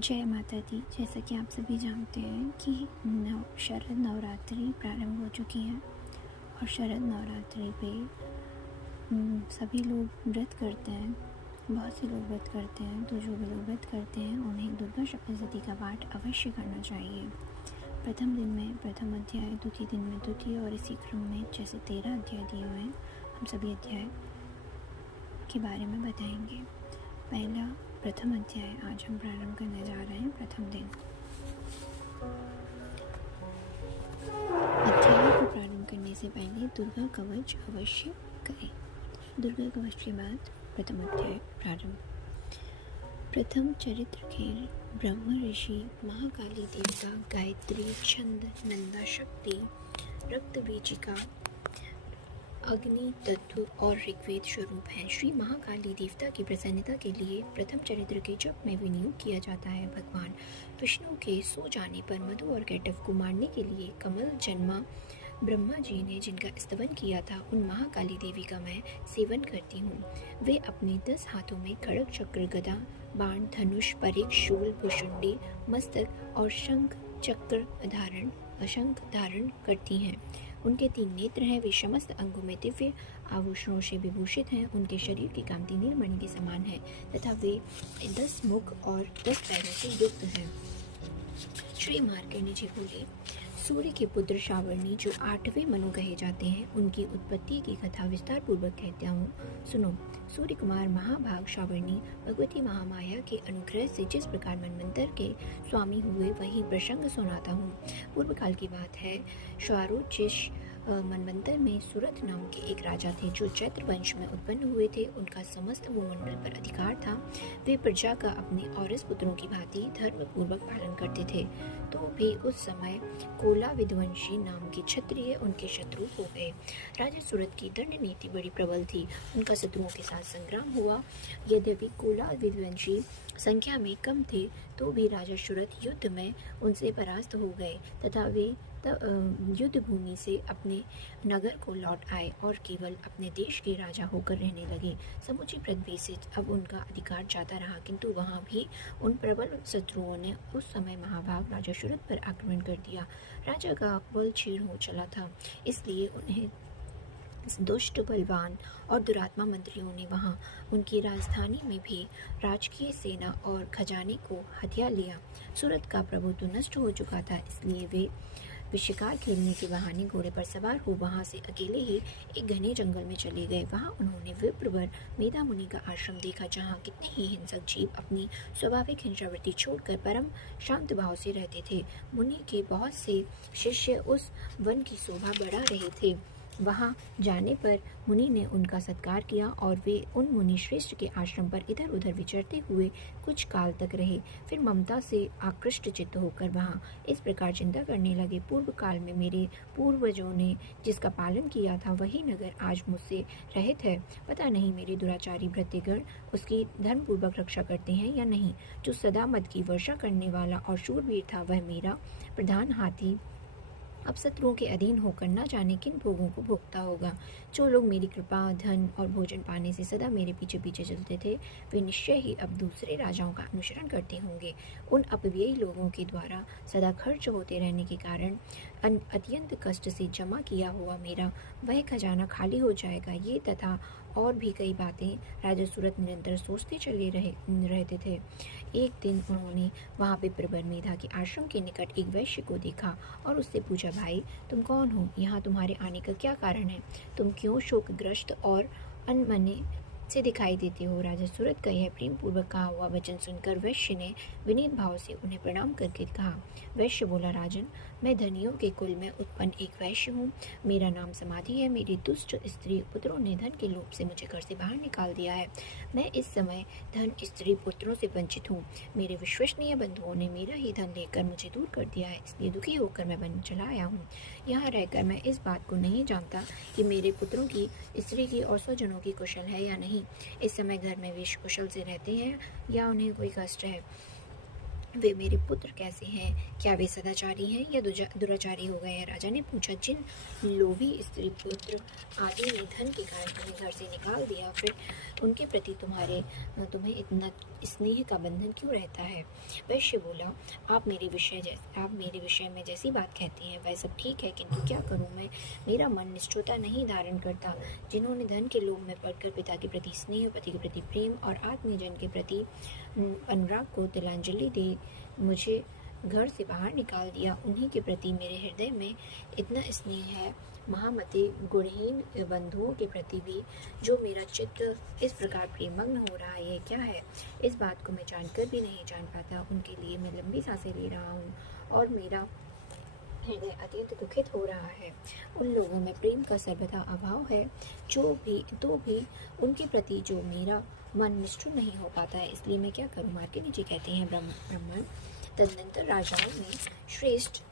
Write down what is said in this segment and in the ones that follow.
जय माता दी। जैसा कि आप सभी जानते हैं कि शरद नवरात्रि प्रारंभ हो चुकी है और शरद नवरात्रि पे सभी लोग व्रत करते हैं। बहुत से लोग व्रत करते हैं, तो जो भी लोग व्रत करते हैं उन्हें दुर्गा सप्तशती का पाठ अवश्य करना चाहिए। प्रथम दिन में प्रथम अध्याय, द्वितीय दिन में द्वितीय, और इसी क्रम में जैसे 13 अध्याय दिए हुए हैं, हम सभी अध्याय के बारे में बताएंगे। पहला प्रथम अध्याय आज हम प्रारंभ करने जा रहे हैं। प्रथम दिन अध्याय को प्रारंभ करने से पहले दुर्गा कवच अवश्य करें। दुर्गा कवच के बाद प्रथम अध्याय प्रारंभ। प्रथम चरित्र खेल ब्रह्म ऋषि, महाकाली देवता, गायत्री, छंद, नंदा शक्ति, रक्त बीजिका, अग्नि तत्व और ऋग्वेद स्वरूप है। श्री महाकाली देवता की प्रसन्नता के लिए प्रथम चरित्र के जप में विनियोग किया जाता है। भगवान विष्णु के सो जाने पर मधु और कैटव को मारने के लिए कमल जन्मा ब्रह्मा जी ने जिनका स्तवन किया था, उन महाकाली देवी का मैं सेवन करती हूँ। वे अपने 10 हाथों में खड़ग, चक्र, गदा, बाण, धनुष, परिघ, शूल, भुशुंडी, मस्तक और शंख धारण करती हैं। उनके 3 नेत्र हैं। वे समस्त अंगों में दिव्य आभूषणों से विभूषित हैं। उनके शरीर की कांति नीलमणि के समान है तथा वे 10 मुख और 10 पैरों से युक्त हैं। श्री मार्कंडेय जी बोले, सूर्य के पुत्र शावर्णी जो 8वें मनु कहे जाते हैं, उनकी उत्पत्ति की कथा विस्तार पूर्वक कहता हूँ, सुनो। सूर्य कुमार महाभाग शावर्णी भगवती महामाया के अनुग्रह से जिस प्रकार मनवंतर के स्वामी हुए, वही प्रसंग सुनाता हूँ। पूर्व काल की बात है। श्वारोचिष मनवंतर में सुरथ नाम के एक राजा थे, जो चैत्र वंश में उत्पन्न हुए थे। उनका समस्त भूमंडल पर अधिकार था। वे प्रजा का अपने औरस पुत्रों की भांति धर्म पूर्वक पालन करते थे। तो भी उस समय कोला विध्वंसी नाम के क्षत्रिय उनके शत्रु हो गए। राजा सूरत की दंड नीति बड़ी प्रबल थी। उनका शत्रुओं के साथ संग्राम हुआ। यद्यपि कोला विध्वंसी संख्या में कम थे, तो भी राजा सूरत युद्ध में उनसे परास्त हो गए तथा वे युद्ध भूमि से अपने नगर को लौट आए और केवल अपने देश के राजा होकर रहने लगे। समूची पृथ्वी से अब उनका अधिकार जाता रहा, किंतु वहाँ भी उन प्रबल शत्रुओं ने उस समय महाभाग राजा सूरत पर आक्रमण कर दिया। राजा का बल क्षीण हो चला था, इसलिए उन्हें दुष्ट, बलवान और दुरात्मा मंत्रियों ने वहां उनकी राजधानी में भी राजकीय सेना और खजाने को हथिया लिया। सूरत का प्रभुत्व नष्ट हो चुका था, इसलिए वे शिकार खेलने के बहाने घोड़े पर सवार हो वहां से अकेले ही एक घने जंगल में चले गए। वहां उन्होंने विप्रवर मेधा मुनि का आश्रम देखा, जहां कितने ही हिंसक जीव अपनी स्वाभाविक हिंसावृत्ति छोड़कर परम शांत भाव से रहते थे। मुनि के बहुत से शिष्य उस वन की शोभा बढ़ा रहे थे। वहां जाने पर मुनि ने उनका सत्कार किया और वे उन मुनि श्रेष्ठ के आश्रम पर इधर उधर विचरते हुए कुछ काल तक रहे। फिर ममता से आकृष्ट चित्त होकर वहां इस प्रकार चिंता करने लगे, पूर्व काल में मेरे पूर्वजों ने जिसका पालन किया था, वही नगर आज मुझसे रहित है। पता नहीं मेरे दुराचारी भृत्यगण उसकी धर्मपूर्वक रक्षा करते हैं या नहीं। जो सदा मद की वर्षा करने वाला और शूरवीर था, वह मेरा प्रधान हाथी अब शत्रुओं के अधीन होकर न जाने किन भोगों को भोगता होगा। जो लोग मेरी कृपा, धन और भोजन पाने से सदा मेरे पीछे पीछे चलते थे, वे निश्चय ही अब दूसरे राजाओं का अनुसरण करते होंगे। उन अपव्ययी लोगों के द्वारा सदा खर्च होते रहने के कारण अत्यंत कष्ट से जमा किया हुआ मेरा वह खजाना खाली हो जाएगा। ये तथा और भी कई बातें राजा सूरत निरंतर सोचते चले रहते थे। एक दिन उन्होंने वहाँ पे प्रबर मेधा के आश्रम के निकट एक वैश्य को देखा और उससे पूछा, भाई तुम कौन हो? यहाँ तुम्हारे आने का क्या कारण है? तुम क्यों शोकग्रस्त और अनमने से दिखाई देते हो? राजा सूरत का यह प्रेम पूर्वक कहा हुआ वचन सुनकर वैश्य ने विनीत भाव से उन्हें प्रणाम करके कहा। वैश्य बोला, राजन, मैं धनियों के कुल में उत्पन्न एक वैश्य हूँ। मेरा नाम समाधि है। मेरी दुष्ट स्त्री पुत्रों ने धन के लोभ से मुझे घर से बाहर निकाल दिया है। मैं इस समय धन, स्त्री, पुत्रों से वंचित हूँ। मेरे विश्वसनीय बंधुओं ने मेरा ही धन लेकर मुझे दूर कर दिया है, इसलिए दुखी होकर मैं वन चला आया हूँ। यहाँ रहकर मैं इस बात को नहीं जानता कि मेरे पुत्रों की, स्त्री की और स्वजनों की कुशल है या नहीं। इस समय घर में वे कुशल से रहते हैं या उन्हें कोई कष्ट है। वे मेरे पुत्र कैसे हैं? क्या वे सदाचारी हैं या दुराचारी हो गए हैं? राजा ने पूछा। जिन लोभी स्त्री पुत्र आदि ने धन के कारण तुम्हें घर से निकाल दिया, फिर उनके प्रति तुम्हें इतना स्नेह का बंधन क्यों रहता है? वैश्य बोला, आप मेरे विषय में जैसी बात कहती हैं वह सब ठीक है, किंतु क्या करूं मैं? मेरा मन निष्ठुरता नहीं धारण करता। जिन्होंने धन के लोभ में पड़कर पिता के प्रति स्नेह, पति के प्रति प्रेम और आत्मीयजन के प्रति अनुराग को तिलांजलि दे मुझे घर से बाहर निकाल दिया, उन्हीं के प्रति मेरे हृदय में इतना स्नेह है। महामते गुणहीन बंधुओं के प्रति भी जो मेरा चित्त इस प्रकार प्रेमग्न हो रहा है, ये क्या है? इस बात को मैं जानकर भी नहीं जान पाता। उनके लिए मैं लंबी सांसें ले रहा हूँ और मेरा हृदय अत्यंत दुखित हो रहा है। उन लोगों में प्रेम का सर्वथा अभाव है, तो भी उनके प्रति जो मेरा मन निष्ठुर नहीं हो पाता है, इसलिए मैं क्या करूँ? मार्कंडेय जी कहते हैं, ब्राह्मण तदनंतर राजाओं में श्रेष्ठ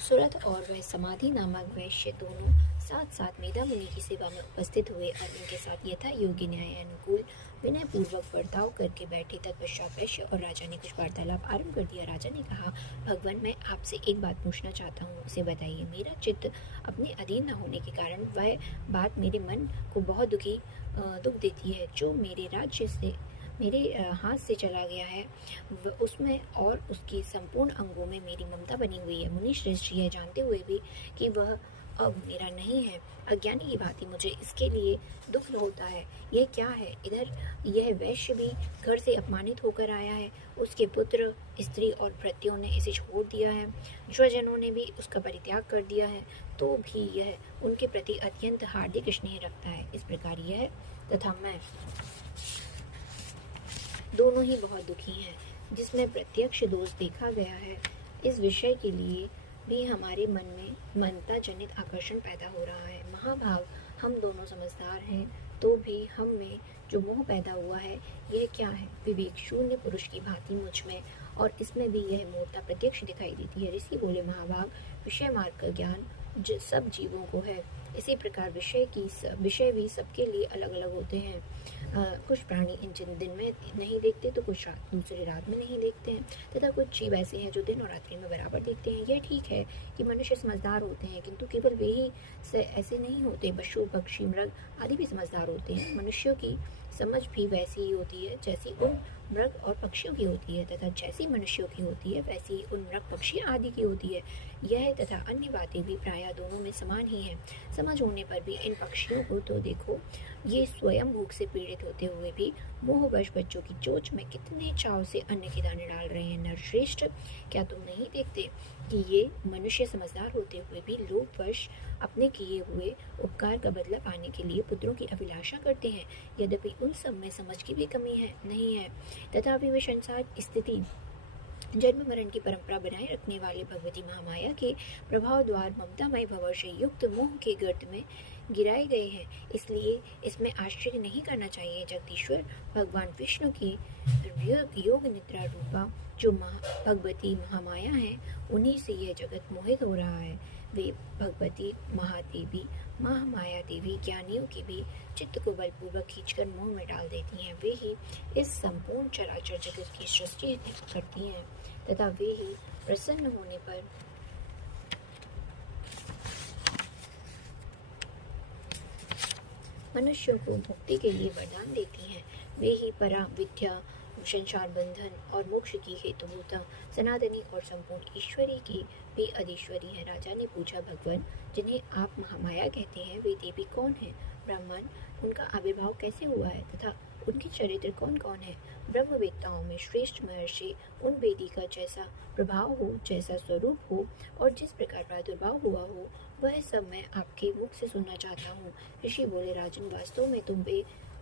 सुरथ और वह समाधि नामक वैश्य दोनों साथ साथ मेधा मुनि की सेवा में उपस्थित हुए और उनके साथ यथा योग्य न्याय अनुकूल विनय पूर्वक बर्ताव करके बैठे। तत्पश्चात वैश्य और राजा ने कुछ वार्तालाप आरंभ कर दिया। राजा ने कहा, भगवान, मैं आपसे एक बात पूछना चाहता हूँ, उसे बताइए। मेरा चित्त अपने अधीन न होने के कारण वह बात मेरे मन को बहुत दुख देती है। जो मेरे हाथ से चला गया है उसमें और उसकी संपूर्ण अंगों में मेरी ममता बनी हुई है। मुनि श्रेष्ठ यह जानते हुए भी कि वह अब मेरा नहीं है, अज्ञानी की भांति मुझे इसके लिए दुख होता है। यह क्या है? इधर यह वैश्य भी घर से अपमानित होकर आया है, उसके पुत्र, स्त्री और भृत्यों ने इसे छोड़ दिया है, स्वजनों ने भी उसका परित्याग कर दिया है, तो भी यह उनके प्रति अत्यंत हार्दिक स्नेह रखता है। इस प्रकार यह तथा मैं दोनों ही बहुत दुखी हैं, जिसमें प्रत्यक्ष दोष देखा गया है। इस विषय के लिए भी हमारे मन में मनता जनित आकर्षण पैदा हो रहा है। महाभाग, हम दोनों समझदार हैं, तो भी हम में जो मोह पैदा हुआ है, यह क्या है? विवेक शून्य पुरुष की भांति मुझ में और इसमें भी यह मूर्ता प्रत्यक्ष दिखाई देती है। ऋषि बोले, महाभाग, विषय मार्ग का ज्ञान सब जीवों को है। इसी प्रकार विषय भी सबके लिए अलग अलग होते हैं। कुछ प्राणी इन दिन में नहीं देखते तो कुछ दूसरे रात में नहीं देखते हैं, तथा कुछ जीव ऐसे हैं जो दिन और रात्रि में बराबर देखते हैं। यह ठीक है कि मनुष्य समझदार होते हैं, किंतु केवल वे ही ऐसे नहीं होते। पशु, पक्षी, मृग आदि भी समझदार होते हैं। मनुष्यों की समझ भी वैसी ही होती है जैसी उन मृग और पक्षियों की होती है, तथा जैसी मनुष्यों की होती है वैसी ही उन मृग, पक्षी आदि की होती है। यह तथा अन्य बातें भी प्रायः दोनों में समान ही हैं। समझ होने पर भी इन पक्षियों को तो देखो, ये स्वयं भूख से पीड़ित होते हुए भी मोहवश बच्चों की चोंच में कितने चाव से अन्न के दाने डाल रहे हैं। नरश्रेष्ठ, क्या तुम नहीं देखते कि ये मनुष्य समझदार होते हुए भी लोभवश अपने किए हुए उपकार का बदला पाने के लिए पुत्रों की अभिलाषा करते हैं? यद्यपि उन सब में समझ की भी कमी नहीं है, तथापि वे संसार स्थिति, जन्म मरण की परंपरा बनाए रखने वाले भगवती महामाया के प्रभाव द्वार ममतामय भंवर से युक्त मोह के गर्त में गिराए गए हैं। इसलिए इसमें आश्चर्य नहीं करना चाहिए। जगदीश्वर भगवान विष्णु की योग निद्रा रूपा जो भगवती महामाया है, उन्हीं से यह जगत मोहित हो रहा है। वे भगवती महादेवी, महामाया देवी ज्ञानियों की भी चित्त को बलपूर्वक खींचकर मोह में डाल देती हैं। वे ही इस संपूर्ण चराचर जगत की सृष्टि करती हैं, तथा वे ही प्रसन्न होने पर मनुष्यों को मुक्ति के लिए वरदान देती हैं। वे ही परा विद्या, संसार बंधन और मोक्ष की हेतुभूता, सनातनी और संपूर्ण ईश्वरी की भी अधीश्वरी है। राजा ने पूछा, भगवान, जिन्हें आप महामाया कहते हैं, वे देवी कौन है? ब्राह्मण, उनका आविर्भाव कैसे हुआ है तथा उनके चरित्र कौन कौन है? ब्रह्मवेत्ताओं में श्रेष्ठ महर्षि उन वेदी का जैसा प्रभाव हो, जैसा स्वरूप हो और जिस प्रकार प्रादुर्भाव हुआ हो, वह सब मैं आपके मुख से सुनना चाहता हूँ। ऋषि बोले, राजन, वास्तव में तुम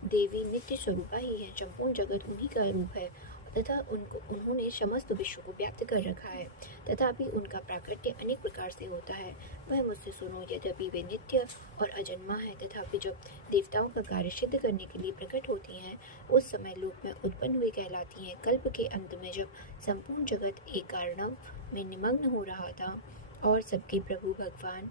देवी नित्य स्वरूपा ही है। संपूर्ण जगत उन्हीं का रूप है तथा उन्होंने समस्त विश्व को व्याप्त कर रखा है, तथापि उनका प्राकट्य अनेक प्रकार से होता है। वह मुझसे सुनो। यद्यपि वे नित्य और अजन्मा है, तथापि जब देवताओं का कार्य सिद्ध करने के लिए प्रकट होती हैं, उस समय लोक में उत्पन्न हुई कहलाती हैं। कल्प के अंत में जब संपूर्ण जगत एक कारणव में निमग्न हो रहा था और सबके प्रभु भगवान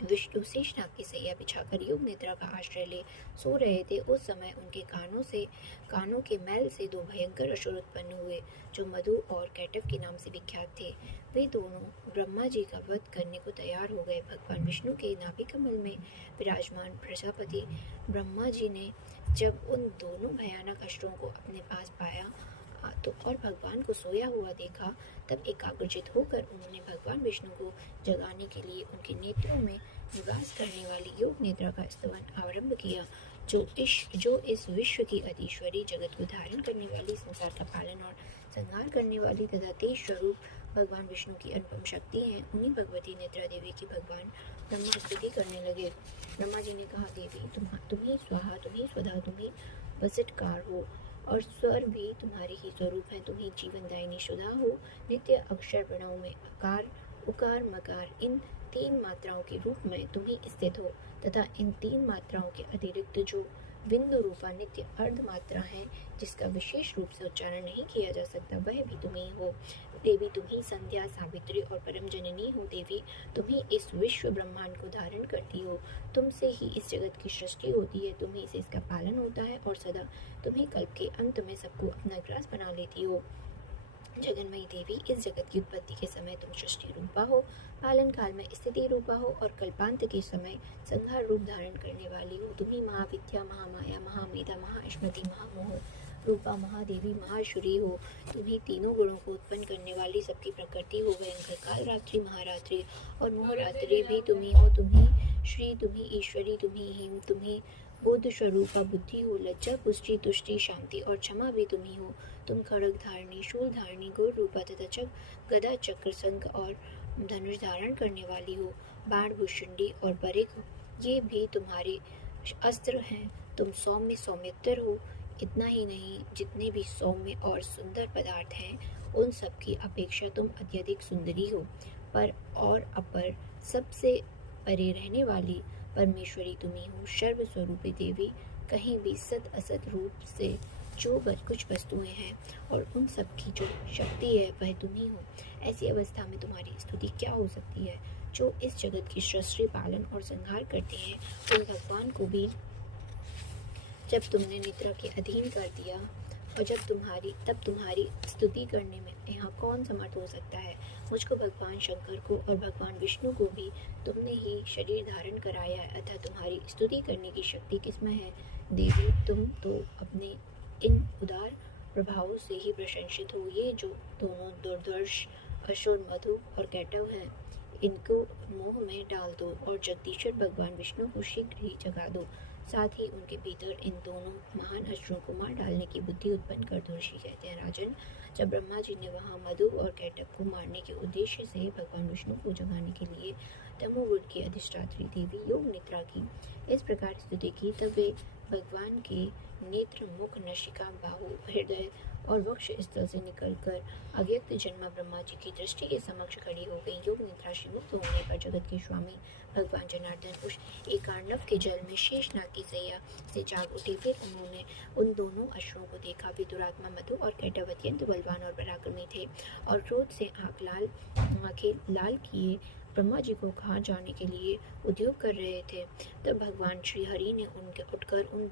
विष्णु शेषनाग की सैया बिछाकर योग निद्रा का आश्रय ले सो रहे थे। उस समय उनके कानों के मैल से दो भयंकर असुर उत्पन्न हुए, जो मधु और कैटव के नाम से विख्यात थे। वे दोनों ब्रह्मा जी का वध करने को तैयार हो गए। भगवान विष्णु के नाभि कमल में विराजमान प्रजापति ब्रह्मा जी ने जब उन दोनों भयानक असुरों को अपने पास पाया तो और भगवान को सोया हुआ देखा, तब एकाग्रचित होकर उन्होंने भगवान विष्णु को जगाने के लिए उनके नेत्रों में निवास करने वाली योग निद्रा का स्तवन आरंभ किया, जो इस विश्व की अधीश्वरी, जगत को धारण करने वाली, संसार का पालन और संहार करने वाली तथा तेज स्वरूप भगवान विष्णु की अनुपम शक्ति है। उन्हीं भगवती निद्रा देवी की भगवान ब्रह्मा स्तुति करने लगे। ब्रह्मा जी ने कहा, देवी तुम ही स्वाहा, तुम ही स्वधा, तुम ही वसिटकार हो और स्वर भी तुम्हारे ही स्वरूप है। तुम ही जीवनदायिनी सुधा हो। नित्य अक्षर प्रणव में अकार, उकार, मकार इन तीन मात्राओं के रूप में तुम ही स्थित हो तथा इन तीन मात्राओं के अतिरिक्त जो बिंदु रूपा नित्य अर्ध मात्रा है, जिसका विशेष रूप से उच्चारण नहीं किया जा सकता, वह भी तुम ही हो। देवी तुम ही संध्या, सावित्री और परम जननी हो। देवी तुम ही इस विश्व ब्रह्मांड को धारण करती हो। तुमसे ही इस जगत की सृष्टि होती है, तुम ही से इसका पालन होता है और सदा तुम ही कल्प के अंत में सबको अपना ग्रास बना लेती हो। जगन्मयी देवी, इस जगत की उत्पत्ति के समय तुम सृष्टि रूपा हो, पालन काल में स्थिति रूपा हो और कल्पांत के समय संहार रूप धारण करने वाली हो। तुम ही महाविद्या, महामाया, महामेधा, महास्मृति, महामोह रूपा महादेवी, महाशुरी हो। तुम ही तीनों गुणों को उत्पन्न करने वाली सबकी प्रकृति हो। भयंकर काल रात्रि, महारात्रि और मोहरात्रि भी तुम ही हो। तुम ही श्री, तुम ही ईश्वरी, तुम ही हिम, तुम ही बोध स्वरूपा बुद्धि हो। लज्जा, पुष्टि, तुष्टि, शांति और क्षमा भी तुम ही हो। तुम खड़ग धारणी, शूल धारणी, घोर रूपा तथा गदा, चक्र, शंख और धनुष धारण करने वाली हो। बाण, भुषुंडी और बरिक ये भी तुम्हारे अस्त्र हैं। तुम सौम्य, सौम्यतर हो। इतना ही नहीं, जितने भी सौम्य और सुंदर पदार्थ हैं, उन सब की अपेक्षा तुम अत्यधिक सुंदरी हो। पर और अपर सबसे परे रहने वाली परमेश्वरी तुम्ही हो। सर्वस्वरूपी देवी, कहीं भी सत असत रूप से जो कुछ वस्तुएं हैं और उन सब की जो शक्ति है, वह तुम ही हो। ऐसी अवस्था में तुम्हारी स्तुति क्या हो सकती है? जो इस जगत की सृष्टि, पालन और संहार करते हैं, उन भगवान को भी जब तुमने निद्रा के अधीन कर दिया और तब तुम्हारी स्तुति करने में यहाँ कौन समर्थ हो सकता है? मुझको, भगवान शंकर को और भगवान विष्णु को भी तुमने ही शरीर धारण कराया है, अतः तुम्हारी स्तुति करने की शक्ति किसमें है? देवी, तुम तो अपने इन उदार प्रभावों से ही प्रशंसित हो। ये जो दोनों दुर्धर्ष असुर मधु और कैटव हैं, इनको मोह में डाल दो और जगदीश्वर भगवान विष्णु को शीघ्र ही जगा दो। साथ ही उनके भीतर इन दोनों महान असुरों को मार डालने की बुद्धि उत्पन्न कर दो। ऋषि कहते हैं, राजन, जब ब्रह्मा जी ने वहाँ मधु और कैटव को मारने के उद्देश्य से भगवान विष्णु को जगाने के लिए तमोगुण की अधिष्ठात्री देवी योग निद्रा की इस प्रकार स्तुति की, तब वे भगवान के नेत्र, मुख, नशिका, बाहु, हृदय और वक्ष स्थल से निकलकर अव्यक्त जन्मा ब्रह्मा जी की दृष्टि के समक्ष खड़ी हो गई। योग निद्रा से मुक्त होने पर जगत के स्वामी भगवान जनार्दन उस एकार्णव के जल में शेषनाग की सैया से जाग उठे। फिर उन्होंने उन दोनों असुरों को देखा। वे दुरात्मा मधु और कैटव अत्यंत बलवान और पराक्रमी थे और क्रोध से आंखें लाल किए ब्रह्मा जी को खा जाने के लिए उद्योग कर रहे थे। तब भगवान श्री हरि ने उठकर उन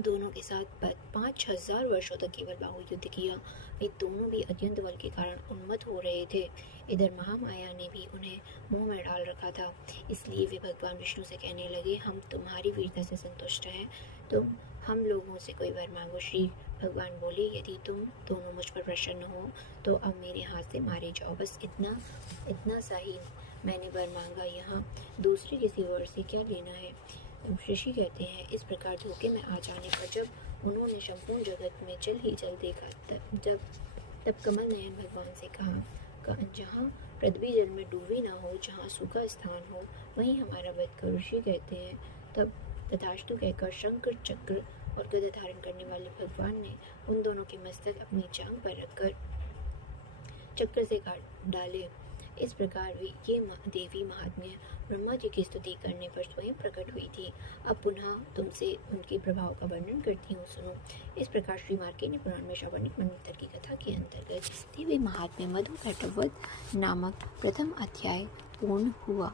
दोनों के साथ 5000 वर्षों तक केवल बाहु युद्ध किया। वे दोनों भी अत्यंत बल के कारण उन्मत्त हो रहे थे। इधर महामाया ने भी उन्हें मोह में डाल रखा था। इसलिए वे भगवान विष्णु से कहने लगे, हम तुम्हारी वीरता से संतुष्ट हैं, तुम हम लोगों से कोई वर मांगो। श्री भगवान बोले, यदि तुम दोनों मुझ पर प्रसन्न हो तो अब मेरे हाथ से मारे जाओ। बस इतना सा ही मैंने वर मांगा, यहाँ दूसरे किसी वर से क्या लेना है। ऋषि कहते हैं, इस प्रकार धोखे में आ जाने पर जब उन्होंने संपूर्ण जगत में जल ही जल देखा, तब कमल नयन भगवान से कहा, जहाँ पृथ्वी जल में डूबी ना हो, जहाँ सूखा स्थान हो, वहीं हमारा वध करो। ऋषि कहते हैं, तब तथास्तु कहकर शंकर, चक्र और गदा धारण करने वाले भगवान ने उन दोनों के मस्तक अपनी जांघ पर रखकर चक्र से काट डाले। इस प्रकार ये देवी महात्म्य ब्रह्मा जी की स्तुति करने पर स्वयं प्रकट हुई थी। अब पुनः तुमसे उनके प्रभाव का वर्णन करती हूँ, सुनो। इस प्रकार श्री मार्कंडेय पुराण में श्रवणिक मंत्र की कथा के अंतर्गत देवी महात्म्य मधु घटवध नामक प्रथम अध्याय पूर्ण हुआ।